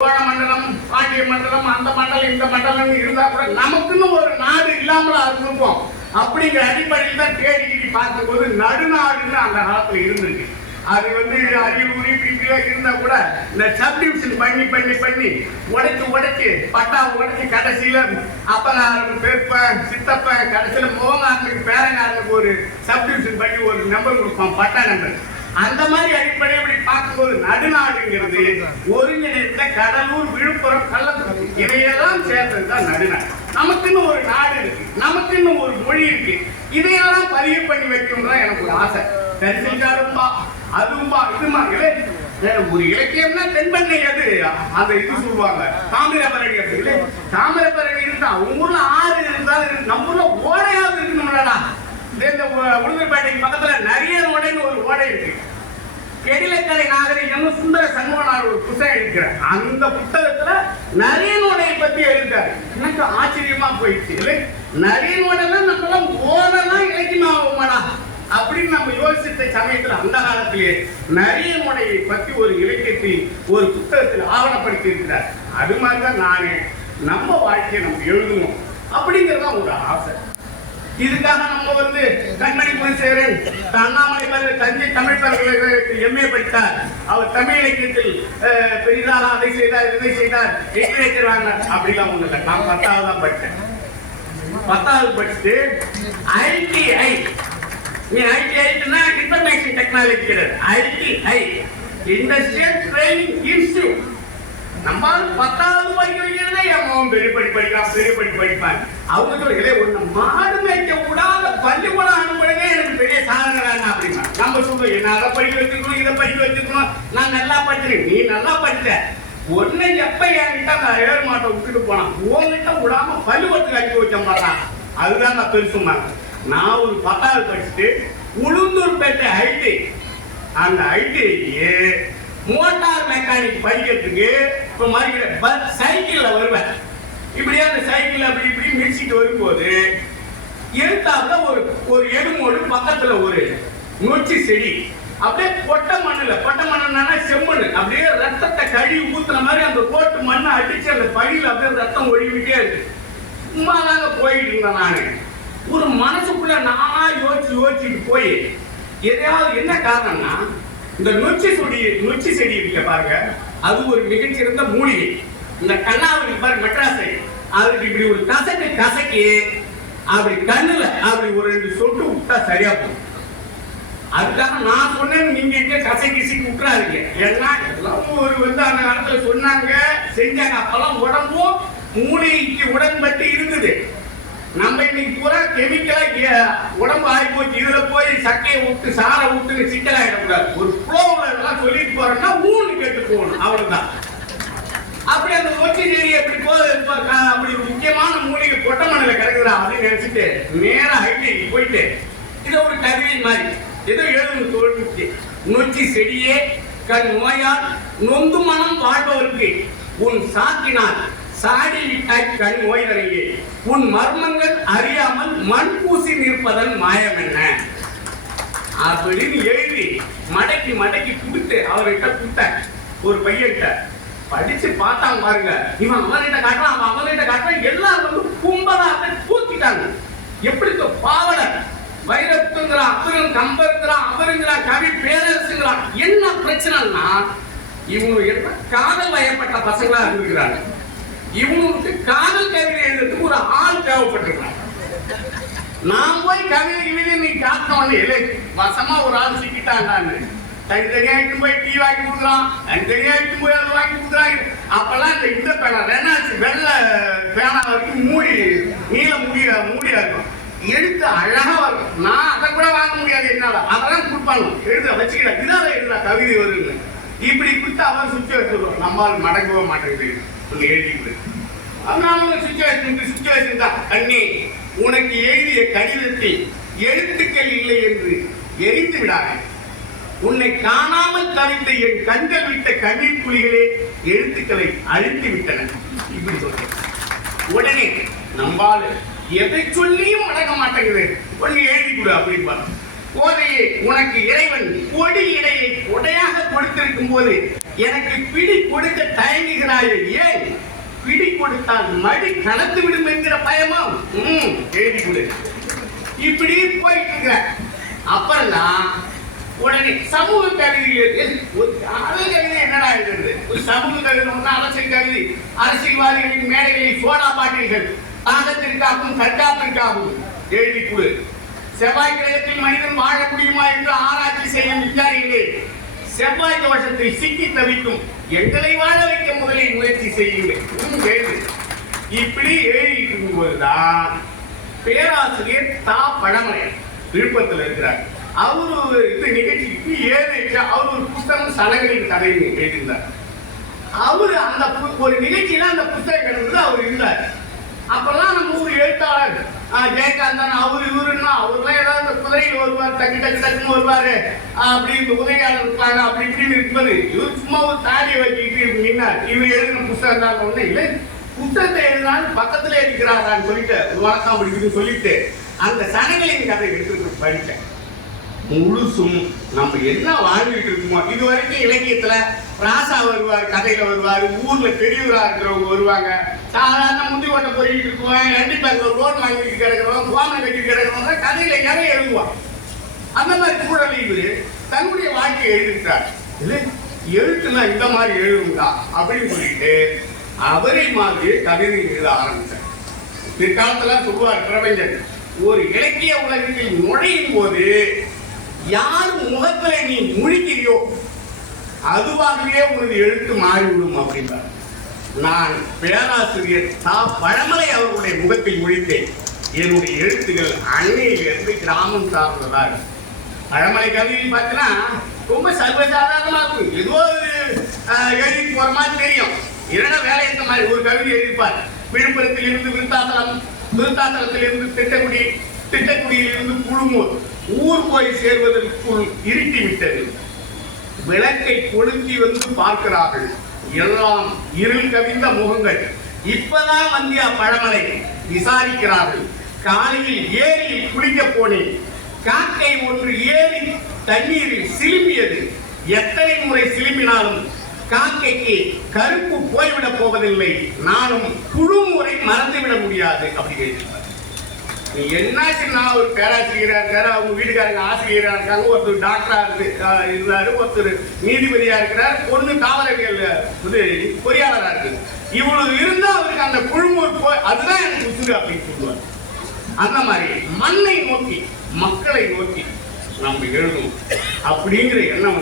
மண்டலம், பாண்டிய மண்டலம், அந்த மண்டலம், இந்த மண்டலம் இருந்தா கூட நமக்குன்னு ஒரு நாடு இல்லாமலா இருந்திருப்போம். அப்படிங்கிற அடிப்படையில் தான் தேடிக்கிட்டு பார்க்கும்போது நடுநாடுன்னு அந்த காலத்துல இருந்திருக்கு. அது அரியலூர் இப்படிலாம் இருந்தா கூட இந்த சப்டிவிஷன் பண்ணி பண்ணி பண்ணி உடைச்சு பட்டா உடைச்சு கடைசியில அப்பங்காரன் பெருப்பன் சித்தப்பன் கடைசியில மோகாரனுக்கு பேரங்காரனுக்கு ஒரு சப்டிவிஷன் பண்ணி ஒரு நம்பர் கொடுப்பான், பட்டா நம்பர். அந்த மாதிரி அடிப்படை அப்படி பார்க்கும்போது நடுநாடுங்கிறது ஒருங்கிணைந்த கடலூர், விழுப்புரம், கள்ளக்குறிச்சி இதையெல்லாம் சேர்ந்ததுதான் நடுநாடு. நமக்குன்னு ஒரு நாடு இருக்கு, நமக்குன்னு ஒரு மொழி இருக்கு. இதையெல்லாம் பதிவு பண்ணி வைக்கணும்தான் எனக்கு ஒரு ஆசை. சரிசில்காரும்பா அதுவும்பா இதுமா ஒரு இலக்கியம்னா தென்பண்ணை அது அந்த இது சொல்லுவாங்க தாமிரபரணி. அப்படி தாமிரபரணி இருந்தா அவங்க ஊர்ல ஆறு இருந்தாலும் நம்ம ஊர்ல ஓடையாவது இருக்கணும்லடா. இந்த உளுந்தூர்பேட்டைக்கு பக்கத்துல நிறைய ஓடைன்னு ஒரு ஓடை இருக்கு. கெடிலக்கலை நாகரிகம் சுந்தர சண்முகனார் ஒரு புத்தகம் எழுதிக்கிறார். அந்த புத்தகத்துல நிறைய நோடையை பத்தி எழுதிட்டாரு. எனக்கு ஆச்சரியமா போயிடுச்சு. இல்லை நிறைய நோடெல்லாம் நம்மளாம் ஓடெல்லாம் இலக்கியமா ஆகுமாடா அப்படின்னு நம்ம யோசித்த சமயத்துல அந்த காலத்திலேயே நிறைய நோடையை பத்தி ஒரு இலக்கியத்தில் ஒரு புத்தகத்தில் ஆவணப்படுத்தி இருக்கிறார். அது மாதிரிதான் நானே நம்ம வாழ்க்கையை நம்ம எழுதணும் அப்படிங்கிறதா ஒரு ஆசை. இதுக்காக நம்ம கண்மணி குணசேகரன் அண்ணாமலை தஞ்சை தமிழ் பல்கலைக்கழகத்தில் MA படித்தார். அவர் தமிழ் இலக்கியத்தில் பெரிதாக அதை செய்தார் இதை செய்தார் லிட்டரேச்சர் வாங்கினார். அப்படிலாம் ஒண்ணு இல்லை. நான் 10வது தான் படித்தேன். 10வது படிச்சுட்டு ITI இன்ஃபர்மேஷன் டெக்னாலஜி கிடையாது, ITI இண்டஸ்ட்ரியல் ட்ரைனிங் இன்ஸ்டிடியூட். நம்ம 10வது படிக்க வைக்கிறதே என் பெரிய படிப்பாங்க. அவங்க சொல்ல ஒண்ணு மாடு மேய்க்க கூடாத பள்ளிக்கூடம் அனுப்புறதே எனக்கு பெரிய சாதனை அப்படின்னா நம்ம சொல்றோம். என்ன அதை படிக்க வச்சிருக்கணும், இதை படிக்க வச்சிருக்கணும், நான் நல்லா படிச்சேன், நீ நல்லா படிச்ச ஒன்னு எப்ப என்கிட்ட நான் 7 மாட்டை விட்டுட்டு போனான், உங்ககிட்ட விடாம பள்ளிக்கூடத்துக்கு அனுப்பி வச்ச மாட்டான். அதுதான் நான் பெருசுமாங்க. நான் ஒரு 10வது படிச்சுட்டு உளுந்தூர்பேட்டை ஐடி அந்த ஐடிஐக்கு மோட்டார் மெக்கானிக் படிக்கிறதுக்கு இப்ப மாதிரி சைக்கிள்ல வருவேன். இப்படியே அந்த சைக்கிள் அப்படி இப்படி மிதிச்சுட்டு வரும்போது எழுத்தாப்புல ஒரு எடுமோடு பக்கத்துல ஒரு நொச்சி செடி அப்படியே பொட்ட மண்ணுன்னா செம்மண் அப்படியே ரத்தத்தை கழுவி ஊத்துற மாதிரி அந்த போட்டு மண்ணை அடிச்சு அந்த படியில அப்படியே ரத்தம் ஒழிவிட்டே இருக்கு. சும்மா தாங்க போயிட்டு இருந்தேன் நானு. ஒரு மனசுக்குள்ள நானா யோசிச்சுட்டு போய் எதையாவது என்ன காரணம்னா இந்த நொச்சி செடி இருக்க பாருங்க, அது ஒரு மிகச்சிறந்த மூலிகை. இந்த கண்ணாவரி பாருங்க மெட்ராஸ் அதுக்கு இப்படி ஒரு கசக்கி அப்படி கண்ணுல அப்படி ஒரு 2 சொட்டு விட்டா சரியா போகும். அதுக்காக நான் சொன்னேன், நீங்க இங்க கசக்கி விட்டுறாதீங்க. ஏன்னா எல்லாம் அந்த காலத்துல சொன்னாங்க செஞ்சாங்க. அப்பெல்லாம் உடம்பும் மூலிகைக்கு உடன்பட்டு இருந்தது. நம்ம இன்னைக்கு பூரா கெமிக்கலா உடம்பு ஆகி போச்சு. இதுல போய் சக்கையை விட்டு சாரை விட்டு சிக்கலாயிடக்கூடாது. ஒரு புலோல சொல்லிட்டு போறோம்னா ஊன்னு கேட்டு போகணும், அவ்வளவுதான். அப்படி அந்த நொச்சி செடி எப்படி அப்படி முக்கியமான மூலிகை பொட்ட மண்ணில கிடக்குதா அப்படின்னு நினைச்சிட்டு நேரா ஐடிக்கு போயிட்டு இதை ஒரு கருவி மாதிரி ஏதோ எழுதுன்னு தோல்விச்சு. நொச்சி செடியே கண் நோயால் நொந்து மனம் வாழ்பவருக்கு உன் சாத்தினால் சாடி விட்டாய் கண் நோய்தனையே உன் மர்மங்கள் அறியாமல் மண் பூசி நிற்பதன் மாயம் என்ன அப்படின்னு எழுதி மடக்கி கொடுத்து அவர்கிட்ட கொடுத்த ஒரு பையன்கிட்ட படிச்சு பார்த்தாங்க பாருங்க. இவன் அவன்கிட்ட காட்டுறான், அவன் அவன்கிட்ட காட்டுறான். எல்லாரும் கும்பலாக தூக்கிட்டாங்க. எப்படி பாவலர் வைரத்துங்கிறான், அப்புறம் கம்பருங்கிறான், அவருங்கிறான், கவி பேரரசுங்கிறான். என்ன பிரச்சனைன்னா இவங்க என்ன காதல் வயப்பட்ட பசங்களா இருக்கிறாங்க. இவங்களுக்கு காதல் கவிதை எழுதுறதுக்கு ஒரு ஆள் தேவைப்பட்டிருக்காங்க. நான் போய் கவிதை நீ காட்டினோன்னு இல்லை வசமா ஒரு ஆள் சிக்கிட்டாண்டான்னு தனித்தனியாயிட்டு போய் டீ வாங்கி கொடுக்குறான், தனித்தனியாயிட்டு போய் அதை வாங்கி கொடுக்குறாங்க. அப்பெல்லாம் இந்த பேனா ரெனால்ஸ் வெள்ளை பேனா வரைக்கும் நீல மூடியா இருக்கும், எழுத்து அழகா இருக்கும். நான் அதை கூட வாங்க முடியாது என்னால, அதெல்லாம் கொடுப்பாங்க. எழுத வச்சுக்கல இதால எழுதலாம் கவிதை வருது இப்படி கொடுத்து அவன் சுச்சுவேஷன் சொல்லுவோம். நம்மளால் மடங்கவே மாட்டேங்குது எழுதிட்டு. அதனால சுச்சுவேஷன் தான். அண்ணி உனக்கு எழுதிய கடிதத்தில் எழுத்துக்கள் இல்லை என்று எரிந்து விடாதே. உன்னை காணாமல் தவித்த என் கண்கள் விட்ட கண்ணீர் புலிகளே எழுத்துக்களை அழித்து விட்டன. இப்படி சொல்றேன். உடனே நம்பால எதை சொல்லியும் அடங்க மாட்டேங்குது, ஒண்ணு எழுதி கொடு அப்படின்பாங்க. கோதையே, உனக்கு இறைவன் கொடி இடையை கொடையாக கொடுத்திருக்கும் போது எனக்கு பிடி கொடுக்க தயங்குகிறாயே, ஏன்? பிடி கொடுத்தால் மடி கலந்து விடும் என்கிற பயமா? எழுதி கொடு. இப்படி போயிட்டு இருக்க. அப்புறம் தான் உடனே சமூக கவிதைகள் என்னடா இருக்கிறது? ஒரு சமூக கவிதை ஒண்ணு, அரசியல் கவிதை. அரசியல்வாதிகளின் மேடைகளில் சோடா பாட்டில்கள் தாகத்திற்காகவும் தற்காப்பிற்காகவும் எழுதி கொடு. செவ்வாய் கிரகத்தில் மனிதன் வாழ முடியுமா என்று ஆராய்ச்சி செய்யும் விஞ்ஞானிகளே, செவ்வாய் தோஷத்தில் சிக்கி தவிக்கும் எங்களை வாழ வைக்க முதலில் முயற்சி செய்யுங்கள். இப்படி எழுதி இருக்கும்போதுதான் பேராசிரியர் தா. பழமலை விழுப்புரத்தில் இருக்கிறார். அவரு இந்த நிகழ்ச்சிக்கு அவர் ஒரு புத்தகம் சனகளின் கதையை எழுதியிருந்தார். அவரு அந்த ஒரு நிகழ்ச்சியில அந்த புத்தகம் எழுதுறது அவர் இருந்தார். அப்பெல்லாம் நம்ம ஊர் எழுத்தாளர் ஜெயகாந்தன் இவருன்னா அவர்லாம் ஏதாவது குதிரையில் வருவார், டக்கு டக்கு டக்குன்னு வருவாரு, அப்படி இந்த உதவியாளர் இருப்பாங்க, அப்படி இப்படின்னு இருப்பது. இவர் சும்மா ஒரு தாடியை வச்சுக்கிட்டு நின்னார். இவர் எழுதின புத்தகம் தான் ஒண்ணு இல்லை, புத்தகத்தை எழுதினாலும் பக்கத்துல இருக்கிறாரான்னு சொல்லிட்டு வணக்கம் அப்படின்னு சொல்லிட்டு அந்த சனங்களின் கதை எடுத்து படித்தேன். முழுசும் நம்ம என்ன வாழ்ந்துட்டு இருக்கோமோ, இது வரைக்கும் இலக்கியத்துல ராசா வருவார், கதையில வருவார், ஊர்ல பெரியவரா இருக்கிறவங்க வருவாங்க, சாதாரண முந்தி ஓட்ட போயிட்டு இருக்குவாங்க, ரெண்டு பேருக்கு லோன் வாங்கிட்டு கிடக்கிறோம், கோமனை கட்டிட்டு கிடக்கிறவங்க கதையில நிறைய எழுதுவான். அந்த மாதிரி சூழலை இவரு தன்னுடைய வாழ்க்கையை எழுதிட்டார். இல்லை எழுத்துனா இந்த மாதிரி எழுதுங்களா அப்படின்னு சொல்லிட்டு அவரை மாதிரி கவிதை எழுத ஆரம்பித்தார். பிற்காலத்துல சொல்லுவார் பிரபஞ்சன், ஒரு இலக்கிய உலகத்தில் நுழையும் போது யார் முகத்துல நீ முழிக்கிறியோ அதுவாகவே உனது எழுத்து மாறிவிடும் அப்படின்றார். நான் பேராசிரியர் தா. பழமலை அவர்களுடைய முகத்தில் முழித்தேன். என்னுடைய எழுத்துகள் அன்னையிலிருந்து கிராமம் சார்ந்ததாக. பழமலை கவிதை பார்த்தீங்கன்னா ரொம்ப சர்வசாதாரணமா இருக்கும். ஏதோ எழுதி போற மாதிரி தெரியும். இரண்டா வேலை இருந்த மாதிரி ஒரு கவிதை எழுதிப்பார். விழுப்புரத்தில் இருந்து விருத்தாசலம், விருத்தாசலத்தில் இருந்து திட்டக்குடி, திட்டக்குடியிலிருந்து குழுமூர், ஊர் போய் சேர்வதற்குள் இருட்டி விட்டது. விளக்கை கொளுத்தி வந்து பார்க்கிறார்கள், எல்லாம் இருள் கவிந்த முகங்கள். இப்பதான் வந்தியா பழமலை விசாரிக்கிறார்கள். காலையில் ஏரியில் குளிக்க போனேன். காக்கை ஒன்று ஏரி தண்ணீரில் சிலும்பியது. எத்தனை முறை சிலும்பினாலும் காக்கைக்கு கருப்பு போய்விட போவதில்லை. நானும் குழுமுறை மறந்துவிட முடியாது அப்படி நீ என்னாச்சு? நான் ஒரு பேராசிரியரா இருக்காரு, அவங்க வீட்டுக்காரங்க ஆசிரியரா இருக்காங்க, ஒருத்தர் டாக்டரா இருந்தாரு, ஒருத்தர் நீதிபதியா இருக்கிறார், பொண்ணு காவலர்கள் பொறியாளரா இருக்கு. இவ்வளவு இருந்தா அவருக்கு அந்த குழுமூர் போய் அதுதான் எனக்கு உசுறு அப்படின்னு சொல்லுவார். அந்த மாதிரி மண்ணை நோக்கி மக்களை நோக்கி நம்ம எழுதணும் அப்படிங்கிற எண்ணம்.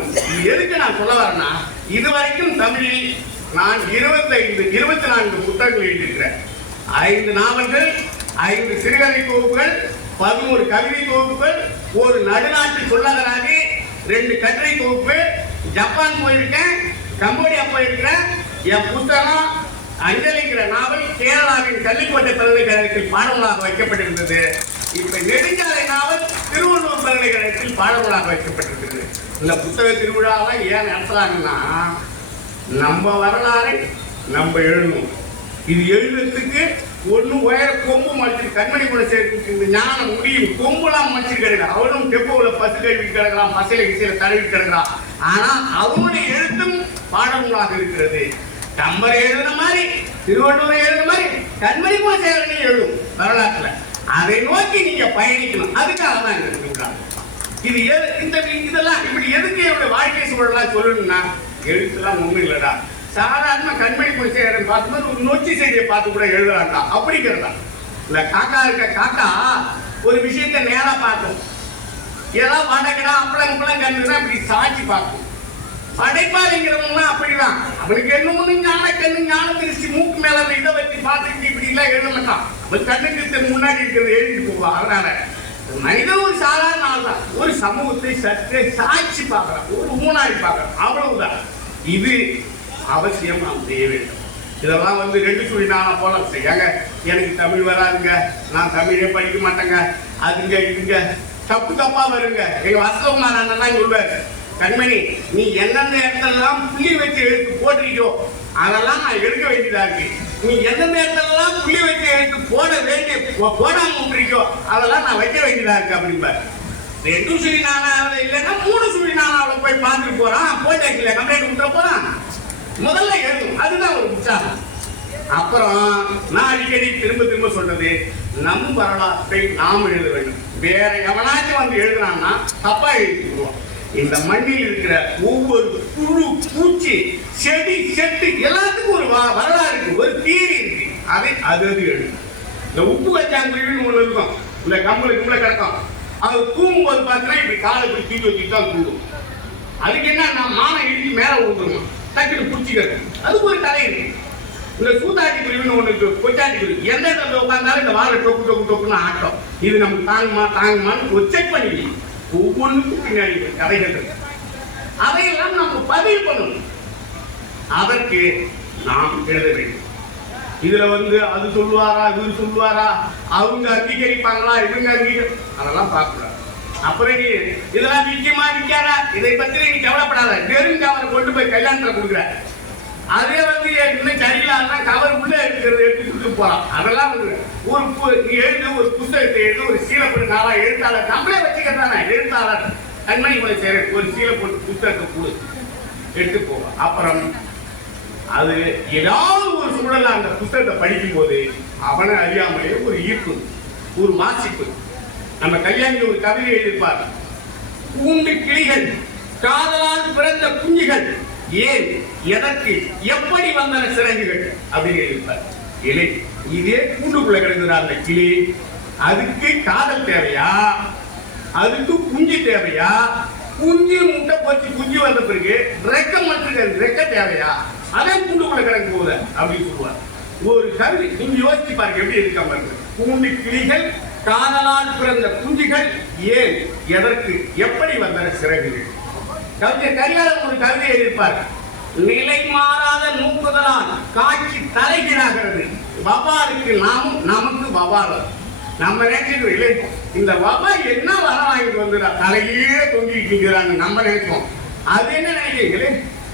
எதுக்கு நான் சொல்ல வரேன்னா, இதுவரைக்கும் தமிழில் நான் 24 புத்தகங்கள் எழுதியிருக்கிறேன். 5 நாவல்கள், 5 சிறுகதை தொகுப்புகள், 11 கவிதை தொகுப்புகள், ஒரு நடுநாட்டு சொல்லகராக 2 கட்டுரை தொகுப்பு. ஜப்பான் போயிருக்கேன், கம்போடியா போயிருக்கிறேன். என் புத்தகம் அஞ்சலிங்கிற நாவல் கேரளாவின் கள்ளிக்கோட்டை பல்கலைக்கழகத்தில் பாடநூலாக வைக்கப்பட்டிருந்தது. இப்ப நெடுஞ்சாலை நாவல் திருவள்ளூர் பல்கலைக்கழகத்தில் பாடநூலாக வைக்கப்பட்டிருக்கிறது. இந்த புத்தக திருவிழாவை ஏன் நடத்துறாங்கன்னா, நம்ம வரலாறை நம்ம எழுதணும். இது எழுதுறதுக்கு ஒண்ணு உயர கொம்பு மறைச்சு கண்மணி கூட சேர்த்து ஞானம் முடியும். கொம்புலாம் மறைச்சு கிடக்கலாம். அவனும் டெப்போல பசு கழுவி கிடக்கலாம், பசையில கிசையில தடவி கிடக்கலாம். ஆனா அவனுடைய எழுத்தும் பாடநூலாக இருக்கிறது. கம்பரை எழுதுன மாதிரி, திருவள்ளுவரை எழுதுன மாதிரி கண்மணி கூட சேரனே எழுதும் வரலாற்றுல. அதை நோக்கி நீங்க பயணிக்கணும். அதுக்காக தான் இது இதெல்லாம் இப்படி எதுக்கு என்னுடைய வாழ்க்கை சூழலாம் சொல்லணும்னா, எழுத்துலாம் ஒண்ணும் இல்லடா. சாதாரண கண்மணி குடிசையரன் பார்க்கும்போது ஒரு நொச்சி செய்தியை பார்த்து கூட எழுதுறாண்டா அப்படிங்கிறதா. இல்ல காக்கா இருக்க காக்கா ஒரு விஷயத்தை நேரா பார்க்கும். ஏதாவது வடக்கடா அப்பளம் கண்ணுன்னா இப்படி சாட்சி பார்க்கும். படைப்பாளிங்கிறவங்க அப்படிதான். அவனுக்கு என்ன ஒண்ணு ஞான திருச்சி மூக்கு மேல இதை வச்சு பார்த்துட்டு இப்படி எல்லாம் எழுத மாட்டான். அவன் கண்ணுக்கு முன்னாடி இருக்கிறது எழுதிட்டு போவான். அதனால மனிதன் ஒரு சாதாரண ஆள் தான். ஒரு சமூகத்தை சற்றே சாட்சி பார்க்கலாம், ஒரு ஊனாடி பார்க்கலாம், அவ்வளவுதான். இது அவசியம் நாம் செய்ய வேண்டும். இதெல்லாம் 2 சொல்லி நானா போல செய்யாங்க. எனக்கு தமிழ் வராதுங்க, நான் தமிழே படிக்க மாட்டேங்க, அதுங்க இதுங்க தப்பு தப்பா வருங்க. எங்க வசவகுமார் அண்ணன் சொல்வாரு, கண்மணி நீ எந்தெந்த இடத்துலலாம் புள்ளி வச்சு எழுத்து போட்டிருக்கோ அதெல்லாம் நான் எடுக்க வேண்டியதா இருக்கு. நீ எந்தெந்த இடத்துலலாம் புள்ளி வச்சு எழுத்து போடாம விட்டுருக்கோ அதெல்லாம் நான் வைக்க வேண்டியதா இருக்கு அப்படிம்பாரு. 2 சுழி நானாவில் இல்லைன்னா 3 சுழி நானாவில் போய் பார்த்துட்டு போறான், போய் கம்ப்ளைண்ட் கொடுத்துட போறான். முதல்ல எழுதும், அதுதான் ஒரு உற்சாகம். அப்புறம் நான் அடிக்கடி திரும்ப திரும்ப சொல்றது, நம் வரலாற்றை நாம் எழுத வேண்டும். வேற எவனாச்சும் வந்து எழுதுனான்னா தப்பா எழுதிடுவோம். இந்த மண்ணில் இருக்கிற ஒவ்வொரு புழு, பூச்சி, செடி, செட்டு எல்லாத்துக்கும் ஒரு வரலாறு இருக்கு, ஒரு தீரி இருக்கு. அதை அது எழுதும். இந்த உப்பு வச்சாங்குருவின்னு ஒண்ணு இருக்கும், இந்த கம்பளை கிடக்கும். அது தூங்கும்போது பார்த்தீங்கன்னா இப்படி காலை இப்படி தூக்கி வச்சுட்டு தான் தூங்கும். அதுக்கு என்ன, நான் மானம் இடிச்சு மேல விழுந்துருவோம், டக்குன்னு பிடிச்சிக்கிறது. அதுக்கு ஒரு கதை இருக்கு. இந்த சூதாட்டி குருவின்னு ஒண்ணு இருக்கு, கொச்சாட்டி குருவி. எந்த இடத்துல உட்கார்ந்தாலும் இந்த வாழை டொக்கு டொக்கு டொக்குன்னு ஆட்டம். இது நமக்கு தாங்குமான்னு ஒரு செக் பண்ணி ஒவ்வொன்றுக்கும் பின்னாடி கதைகள் இருக்கு. அதையெல்லாம் நம்ம பதிவு பண்ணணும். அதற்கு நாம் எழுத வேண்டும். இதுல அது சொல்லுவாரா, இவரு சொல்லுவாரா, அவங்க அங்கீகரிப்பாங்களா, இவங்க அதெல்லாம் பார்க்கக்கூடாது. அப்புறம் இதெல்லாம் விற்காதா, இதை பத்தி நீ கவலைப்படாத, நெருங்க அவரை கொண்டு போய் கல்யாணத்துல கொடுக்குற. அதே இன்னும் சரியில்லாத கவர் உள்ள இருக்கிறது எடுத்துட்டு போறான். அதெல்லாம் ஒரு புத்தகத்தை எழுது, ஒரு சீலை போட்டு நாளா எழுத்தாளர் நம்மளே வச்சுக்கிறதானே, எழுத்தாளர் கண்மணி போய் சேர ஒரு சீலை போட்டு புத்தகத்தை கொடு எடுத்து போவான். அப்புறம் அது ஏதாவது ஒரு சூழல அந்த புத்தகத்தை படிக்கும் போது அவனை அறியாமலே ஒரு ஈர்ப்பு, ஒரு வாசிப்பு. நம்ம கல்யாணி ஒரு கவிதை எழுதியிருப்பார், கூண்டு கிளிகள் காதலால் பிறந்த குஞ்சுகள் ஏன், எதற்கு, எப்படி வந்தன சிறங்குகள் அப்படின்னு எழுதியிருப்பார். கிளி இதே கூண்டுக்குள்ள கிடக்குற அந்த கிளி, அதுக்கு காதல் தேவையா, அதுக்கு குஞ்சு தேவையா, குஞ்சு முட்டை போச்சு குஞ்சு வந்த பிறகு ரெக்க தேவையா, அதே கூண்டுக்குள்ள கிடக்கு போகுது அப்படின்னு சொல்லுவார். ஒரு கவிதை நீங்க யோசிச்சு பாருங்க எப்படி இருக்க பாருங்க. கூண்டு கிளிகள் காதலால் பிறந்த குஞ்சுகள் ஏன், எதற்கு, எப்படி வந்தன சிறகுகள். கவிஞர் கரிகாலன் ஒரு கவிதை எழுதியிருப்பார், நிலை மாறாத நூக்குதலால் காட்சி தலைகீழாகிறது, வவாலுக்கு நாமும் நமக்கு வவாலம். நம்ம நினைச்சிட்டு இல்லை, இந்த வவா என்ன வர வாங்கிட்டு வந்துடா தலைகீழே தொங்கிட்டு இருக்கிறாங்க நம்ம நினைப்போம். அது என்ன நினைக்கிறீங்களே,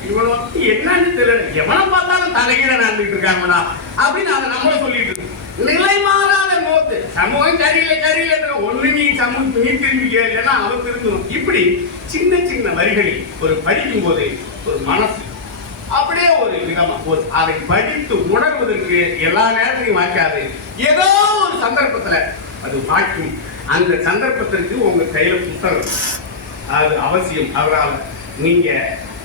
இவனை என்னன்னு தெரியல, எவனை பார்த்தாலும் தலைகீழ நடந்துட்டு இருக்காங்கடா அப்படின்னு அதை நம்மள சொல்லிட்டு இருக்கு. நிலை மாறாத நோக்கு, சமூகம் சரியில்லை ஒண்ணு நீ சமூகம் நீ திரும்பிக்க, இல்லைன்னா அவன் திரும்பணும். இப்படி சின்ன சின்ன வரிகளில் ஒரு படிக்கும் போது ஒரு மனசு அப்படியே ஒரு விதமா அதை படித்து உணர்வதற்கு எல்லா நேரத்தையும் வாய்க்காது, ஏதோ ஒரு சந்தர்ப்பத்துல அது வாய்க்கும். அந்த சந்தர்ப்பத்திற்கு உங்க கையில புத்தகம் அது அவசியம். அதனால நீங்க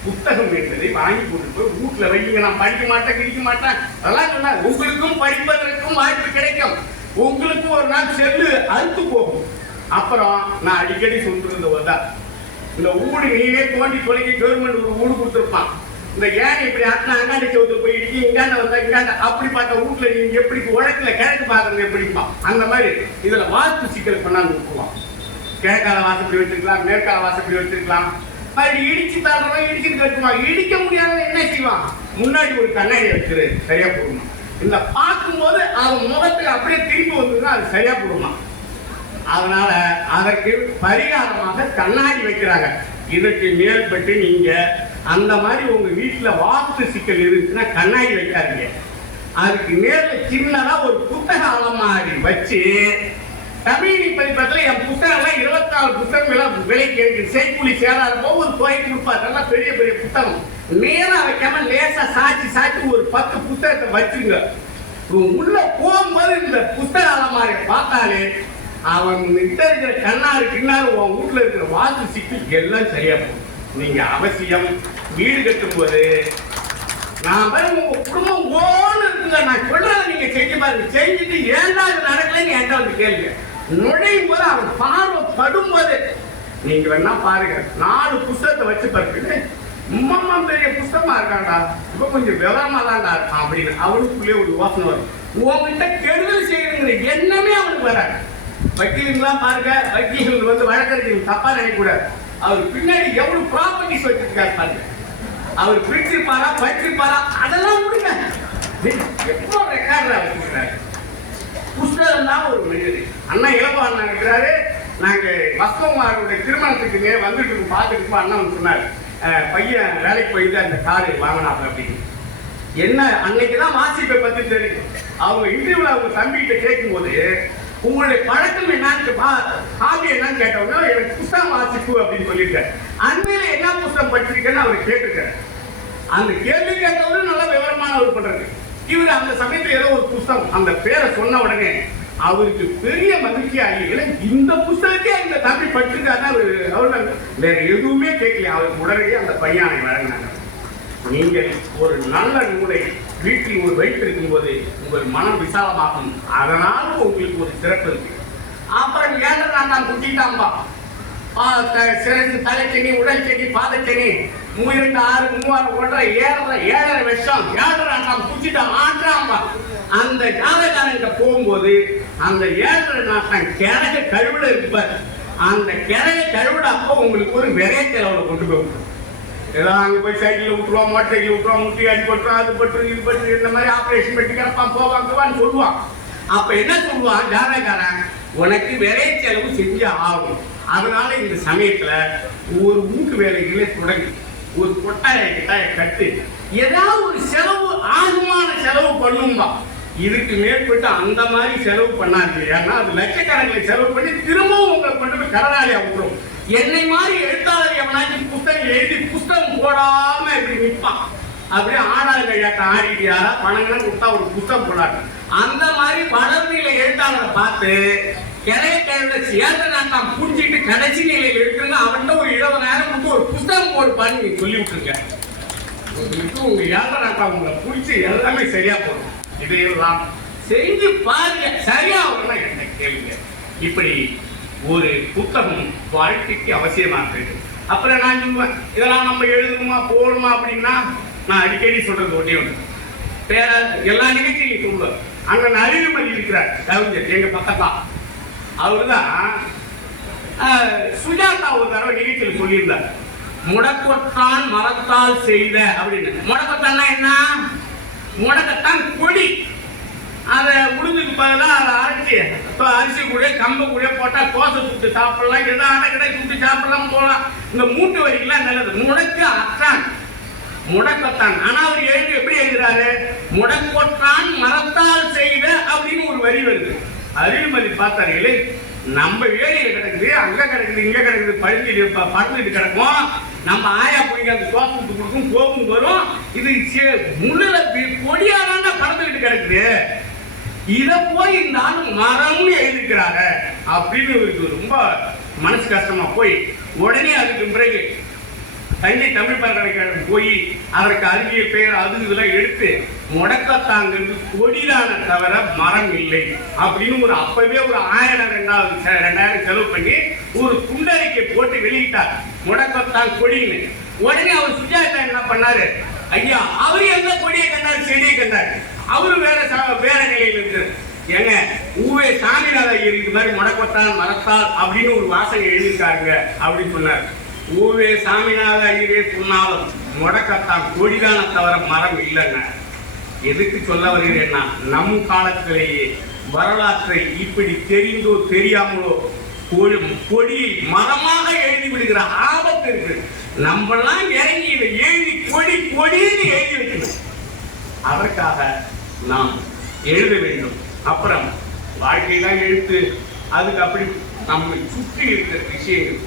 புத்தகம் என்பதை வாங்கி போட்டு போய் வீட்டுல வைங்க. நான் படிக்க மாட்டேன் கிடைக்க மாட்டேன் அதெல்லாம் சொன்னா, உங்களுக்கும் படிப்பதற்கும் வாய்ப்பு கிடைக்கும். உங்களுக்கு ஒரு நாள் செல்லு அறுத்து போகும். அப்புறம் நான் அடிக்கடி சொல்றது, இந்த ஊடு நீனே தோண்டி தொலைக்கி கவர்மெண்ட் ஒரு ஊடு கொடுத்துருப்பான். இந்த ஏன் இப்படி ஆட்டினா அங்காண்ட சவுத்துல போய் இடிக்கி இங்காண்ட வந்தா இங்காண்ட அப்படிப்பட்ட வீட்டுல நீங்க எப்படி உழக்குல கிழக்கு பாக்குறது எப்படிப்பா, அந்த மாதிரி இதுல வாஸ்து சிக்கல் பண்ணான்னு விட்டுருவான். கிழக்கால வாசப்படி வச்சிருக்கலாம், மேற்கால வாசப்படி வச்சிருக்கலாம். இடிச்சு தரவா இடிச்சுட்டு கட்டுவான். இடிக்க முடியாத என்ன செய்வான், முன்னாடி ஒரு கண்ணாடி வச்சிரு சரியா போடணும். இந்த பார்க்கும் போது அவன் முகத்துக்கு அப்படியே திரும்பி வந்ததுன்னா அது சரியா போடணும். அதனால அதற்கு பரிகாரமாக கண்ணாடி வைக்கிறாங்க. இதற்கு மேற்பட்டு நீங்க அந்த மாதிரி உங்க வீட்டுல வாஸ்து சிக்கல் இருக்குன்னா கண்ணாடி வைக்காதீங்க. அதுக்கு நேர்ல சின்னதா ஒரு புத்தக அலமாரி வச்சு, தமிழ் பதிப்பத்துல என் புத்தகம் 24 புத்தகங்கள் விலைக்கு இருக்கு. செய்கூலி சேராத போது ஒரு தொகைக்கு கொடுப்பாரு. அதெல்லாம் பெரிய பெரிய புத்தகம் நேரா வைக்காம லேசா சாட்சி ஒரு 10 புத்தகத்தை வச்சுங்க. உள்ள போகும்போது இந்த புத்தக அலமாரியை பார்த்தாலே அவன் கிட்ட இருக்கிற கண்ணாறு கிண்ணாறு உன் வீட்டுல இருக்கிற வாஸ்து சிக்கல் எல்லாம் சரியா போகும். நீங்க அவசியம் வீடு கட்டும் போது நான் உங்க குடும்பம் ஓன்னு இருக்குங்க, நான் சொல்றதை நீங்க செஞ்சு பாருங்க. செஞ்சுட்டு ஏன்டா இது நடக்கலன்னு என்கிட்ட வந்து கேளுங்க. நுழையும் போது அவன் பார்வை படும் போது நீங்க வேணா பாருங்க. 4 புத்தகத்தை வச்சு பார்த்துட்டு உம்மா பெரிய புத்தகமா இருக்காண்டா, இப்ப கொஞ்சம் விவரமா தான்டா இருக்கான் அப்படின்னு அவனுக்குள்ளே ஒரு யோசனை வரும். உங்ககிட்ட கெடுதல் செய்யணுங்கிற எண்ணமே அவனுக்கு வராது. வக்கீலுங்களா பாருங்க, வக்கீல்கள் வழக்கறிஞர்கள் தப்பா நினைக்கூடாது. அவர் பின்னாடி எவ்வளவு ப்ராப்பர்ட்டிஸ் வச்சிருக்காரு பாருங்க. அவர் பிரிச்சிருப்பாரா படிச்சிருப்பாரா அதெல்லாம் விடுங்க. எப்போ ரெக்கார்டா வச்சிருக்கிறாரு. புஷ்கரம் தான் ஒரு மனிதர். அண்ணா இளவா அண்ணா இருக்கிறாரு. நாங்க வசந்தகுமாரோட திருமணத்துக்கு வந்துட்டு பார்த்துட்டு அண்ணா சொன்னாரு, பையன் வேலைக்கு போயிட்டு அந்த காரு வாங்கினாங்க அப்படின்னு. என்ன அன்னைக்குதான் வாசிப்பை பத்தி தெரியும். அவங்க இன்டர்வியூல அவங்க தம்பிகிட்ட கேட்கும் போது உங்களுடைய பழக்கம் என்னன்னு ஹாபி என்னன்னு கேட்டவங்க எனக்கு புத்தகம் வாசிப்பு அப்படின்னு சொல்லியிருக்காரு. அண்மையில என்ன புத்தகம் படிச்சிருக்கேன்னு அவர் கேட்டிருக்காரு. அந்த கேள்வி கேட்டவரு நல்லா விவரமானவர் பண்றது. இவர் அந்த சமயத்துல ஏதோ ஒரு புத்தகம் அந்த பேரை சொன்ன உடனே அவருக்கு பெரிய மகிழ்ச்சி ஆகல. இந்த புத்தகத்தை அந்த தம்பி படிச்சிருக்காருன்னா அவரு வேற எதுவுமே கேட்கல. அவருக்கு உடனடியே அந்த பையனை வழங்கினாங்க. நீங்கள் ஒரு நல்ல நூலை வீட்டில் ஒரு வைத்திருக்கும் போது உங்கள் மனம் விசாலமாகும். அதனால உங்களுக்கு ஒரு சிறப்பு இருக்கு. அப்புறம் ஏழை நான் குட்டிட்டாம்பா தலைச்சனி உடல் செடி பாதச்சனி 2 6 3 1 7 வருஷம் 7 குச்சிட்டான் ஆண்டாம்பா. அந்த ஜாதகாரங்க போகும்போது அந்த 7 நாட்டம் கிழக கழுவிட இருப்பார். அந்த கிழக கழுவிட அப்போ உங்களுக்கு ஒரு விரைய செலவுல கொண்டு போய் விட்டுரும். ஏதோ அங்கே போய் சைக்கிள் விட்டுருவோம், மோட்டர் சைக்கிள் விட்டுருவோம், முட்டி அடி போட்டுரும், அது பட்டு இது பட்டு இந்த மாதிரி ஆப்ரேஷன் பண்ணி கிடப்பான் போவாங்கவான்னு சொல்லுவான். அப்ப என்ன சொல்லுவான் ஜாதகாரன், உனக்கு விரைய செலவு செஞ்சு ஆகும். அதனால இந்த சமயத்துல ஒரு வீட்டு வேலைகளே தொடங்கி ஒரு கொட்டாய கட்டு ஏதாவது ஒரு செலவு ஆகுமான செலவு பண்ணும்பா. இதுக்கு மேற்பட்டு அந்த மாதிரி செலவு பண்ணாது. ஏன்னா அது லட்சக்கணக்கில் செலவு பண்ணி திரும்பவும் உங்களை கொண்டு போய் கடனாளியா விட்டுரும். என்னை மாதிரி எழுத்தாளர் எவனாச்சும் புத்தகம் எழுதி புத்தகம் போடாம இப்படி நிற்பான். அப்படியே ஆடாத கையாட்டம் ஆடிட்டு யாரா பணங்களை கொடுத்தா ஒரு புத்தகம் போடாது. அந்த மாதிரி வளர்நிலை எழுத்தாளரை பார்த்து கிளைய கையில சேர்ந்த நாட்டம் புரிஞ்சிட்டு கடைசி நிலையில் இருக்குங்க அவன்கிட்ட ஒரு 20,000 கொடுத்து ஒரு புத்தகம் போடுப்பான்னு நீங்க சொல்லி விட்டுருங்க. உங்க ஏழை நாட்டம் உங்களை பிடிச்சி எல்லாமே சரியா போடும். இதையெல்லாம் செஞ்சு பாருங்க, சரியா வரலாம் என்ன கேளுங்க. இப்படி ஒரு புத்தகம் வாழ்க்கைக்கு அவசியமாக இருக்கு. அப்புறம் நான் சொல்லுவேன், இதெல்லாம் நம்ம எழுதணுமா போடணுமா அப்படின்னா நான் அடிக்கடி சொல்றது ஒன்றே ஒன்று. எல்லா நிகழ்ச்சியும் சொல்லுவேன். அங்க நளினமதி இருக்கிறார் கவிஞர் எங்க பக்கத்தான். அவருதான் சுஜாதா ஒரு தடவை நிகழ்ச்சியில் சொல்லியிருந்தார், முடக்கொத்தான் மரத்தால் செய்த அப்படின்னு. முடக்கத்தான்னா என்ன? முடக்கத்தான் கொடி. அதை உளுந்துக்கு பதிலாக அதை அரைச்சி அரிசி கூட கம்பு கூட போட்டால் தோசை சுட்டு சாப்பிடலாம், எதாவது அடை கடை சுட்டு சாப்பிடலாம் போகலாம். இந்த மூட்டு வரிக்கெல்லாம் நல்லது. முடக்கு அத்தான் முடக்கத்தான். ஆனா அவர் எழுதி எப்படி எழுதுறாரு, முடக்கொத்தான் மரத்தால் செய்த அப்படின்னு ஒரு வரி வருது. அருள்மதி பார்த்தார்களே, நம்ம வேலையில கிடக்குது, அங்க கிடக்குது, இங்க கிடக்குது, படுத்துட்டு கிடக்கும். நம்ம ஆயா போய் அந்த தோசை சுட்டு கொடுக்கும், கோபம் வரும். இது முள்ளுல கொடியாதான படுத்துக்கிட்டு கிடக்குது. இத போய் இந்த ஆளு மரம்னு எழுதிக்கிறாரு அப்படின்னு இவருக்கு ரொம்ப மனசு கஷ்டமா போய் உடனே அதுக்கு பிறகு தஞ்சை தமிழ் பல்கலைக்கழகம் போய் அதற்கு அறிவியல் பெயர் அது இதெல்லாம் எடுத்து முடக்கத்தாங்கிறது கொடிதான தவிர மரம் இல்லை அப்படின்னு ஒரு அப்பவே ஒரு 1000-2000 செலவு பண்ணி ஒரு குண்டறிக்கை போட்டு வெளியிட்டார், முடக்கத்தான் கொடின்னு. உடனே அவர் சுஜாதா என்ன பண்ணாரு, ஐயா அவரு எந்த கொடியை கண்டாரு, செடியை கண்டாரு, அவரு வேற நிலையில் இருக்கிறார். ஏங்க ஊவே சாமிநாத ஐயர் இது மாதிரி முடக்கத்தான் மரத்தால் அப்படின்னு ஒரு வாசனை எழுதியிருக்காருங்க அப்படின்னு சொன்னார். ஊவே சாமிநாத ஐயரே சொன்னாலும் முடக்கத்தான் கொடிதான தவிர மரம் இல்லைங்க. எதுக்கு சொல்ல வருகிறேன்னா, நம் காலத்திலேயே வரலாற்றை இப்படி தெரிந்தோ தெரியாமலோ கொடியை மரமாக எழுதி விடுகிற ஆபத்து இருக்கு. நம்மளாம் இறங்கி இதை எழுதி கொடி கொடின்னு எழுதி வைக்கணும். அதற்காக நாம் எழுத வேண்டும். அப்புறம் வாழ்க்கையெல்லாம் எழுத்து அதுக்கு அப்படி நம்மை சுற்றி இருக்கிற விஷயங்கள்,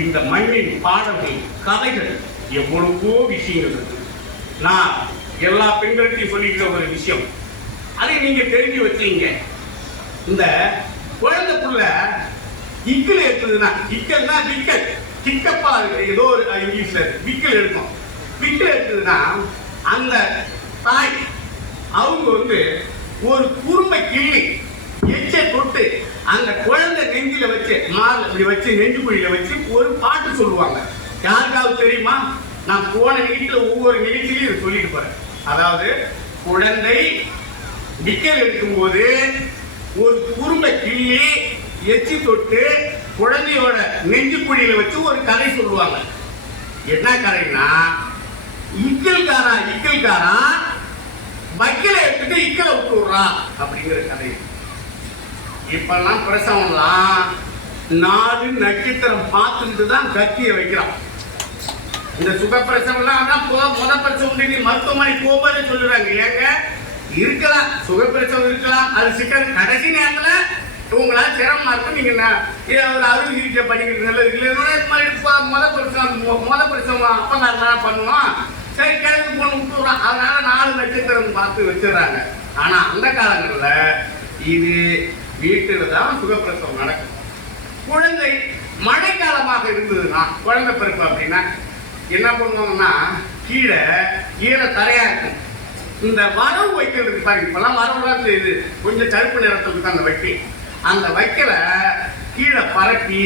இந்த மண்ணின் பாடல்கள், கதைகள், எவ்வளவோ விஷயங்கள் இருக்கு. நான் எல்லா பெண்களுக்கும் சொல்லிக்கிற ஒரு விஷயம், அதை நீங்க தெரிஞ்சு வச்சீங்க. இந்த குழந்தைக்குள்ள இக்கல் எடுத்ததுன்னா, இக்கல்னா விக்கல், கிக்கப்பா ஏதோ ஒரு இங்கிலீஷ்ல விக்கல் எடுக்கும். விக்கல் எடுத்ததுன்னா அந்த தாய் அவங்க ஒரு குறும்பை கிள்ளி எச்சை தொட்டு அந்த குழந்தை நெஞ்சில வச்சு மார்ல இப்படி வச்சு நெஞ்சு குழியில வச்சு ஒரு பாட்டு சொல்லுவாங்க. யாருக்காவது தெரியுமா? நான் போன நிகழ்ச்சியில ஒவ்வொரு நிகழ்ச்சியிலும் இதை சொல்லிட்டு போறேன். அதாவது குழந்தை விக்கல் எடுக்கும் போது ஒரு குறும்பை கிள்ளி எச்சி தொட்டு குழந்தையோட நெஞ்சு குழியில வச்சு ஒரு கதை சொல்லுவாங்க. என்ன கதைன்னா, இக்கல்காரா வைக்கல எடுத்துட்டு இக்கலை விட்டு விடுறா அப்படிங்கிற கதை. இப்பெல்லாம் பிரசவம்லாம் 4 நட்சத்திரம் பார்த்துட்டு தான் கத்திய வைக்கிறான். இந்த சுகப்பிரசவம்லாம் முத பிரசவம் மருத்துவமனை போகும்போது சொல்லுறாங்க, ஏங்க இருக்கலாம் சுகப்பிரசவம் இருக்கலாம், அது சிக்கல் கடைசி நேரத்துல உங்களால சிரமமா இருக்கும். நீங்க இதை ஒரு அறுவை சிகிச்சை பண்ணிக்கிறது நல்லது இல்லைன்னா முத பிரசவம் அப்பதான் பண்ணுவோம். சரி கிழக்கு பொண்ணு விட்டுறான். அதனால 4 நட்சத்திரம் பார்த்து வச்சிடறாங்க. ஆனா அந்த காலங்களில் இது வீட்டில் தான் சுகப்பிரசவம் நடக்கும். குழந்தை மழைக்காலமாக இருந்ததுன்னா குழந்தை பிறப்பு அப்படின்னா என்ன பண்ணுவாங்கன்னா கீழே ஈர தரையா இருக்கும். இந்த வரவு வைக்கிறது பாருங்க, இப்பெல்லாம் வரவுலாம் இது கொஞ்சம் கருப்பு நிறத்துக்கு அந்த வைக்கை, அந்த வைக்கல கீழே பரப்பி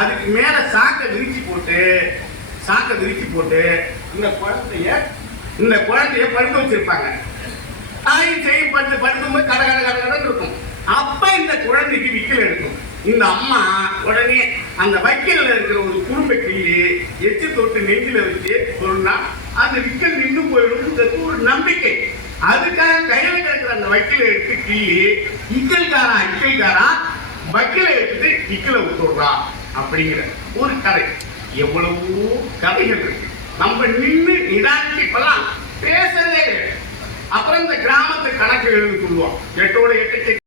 அதுக்கு மேல சாக்கை விரிச்சு போட்டு இந்த குழந்தைய படுக்க வச்சிருப்பாங்க. தாயும் செய்யும் படுக்கும்போது கடகடன்னு இருக்கும். அப்ப இந்த குழந்தைக்கு விக்கல் எடுக்கும். இந்த அம்மா உடனே அந்த வைக்கல்ல இருக்கிற ஒரு குறும்பை கிள்ளி எச்சு தொட்டு நெஞ்சில வச்சு சொன்னா அந்த விக்கல் நின்று போயிடும் ஒரு நம்பிக்கை. அதுக்காக கையில கிடக்கிற அந்த வைக்கலை எடுத்து கிள்ளி இக்கல்காரா வைக்கலை எடுத்துட்டு இக்கலை விட்டுடுறா அப்படிங்கிற ஒரு கதை. எவ்வளவோ கதைகள் இருக்கு. நம்ம நின்று நிதானிச்சு இப்பெல்லாம் பேசுறதே. அப்புறம் இந்த கிராமத்து கணக்கு எழுதி சொல்லுவோம். 8 8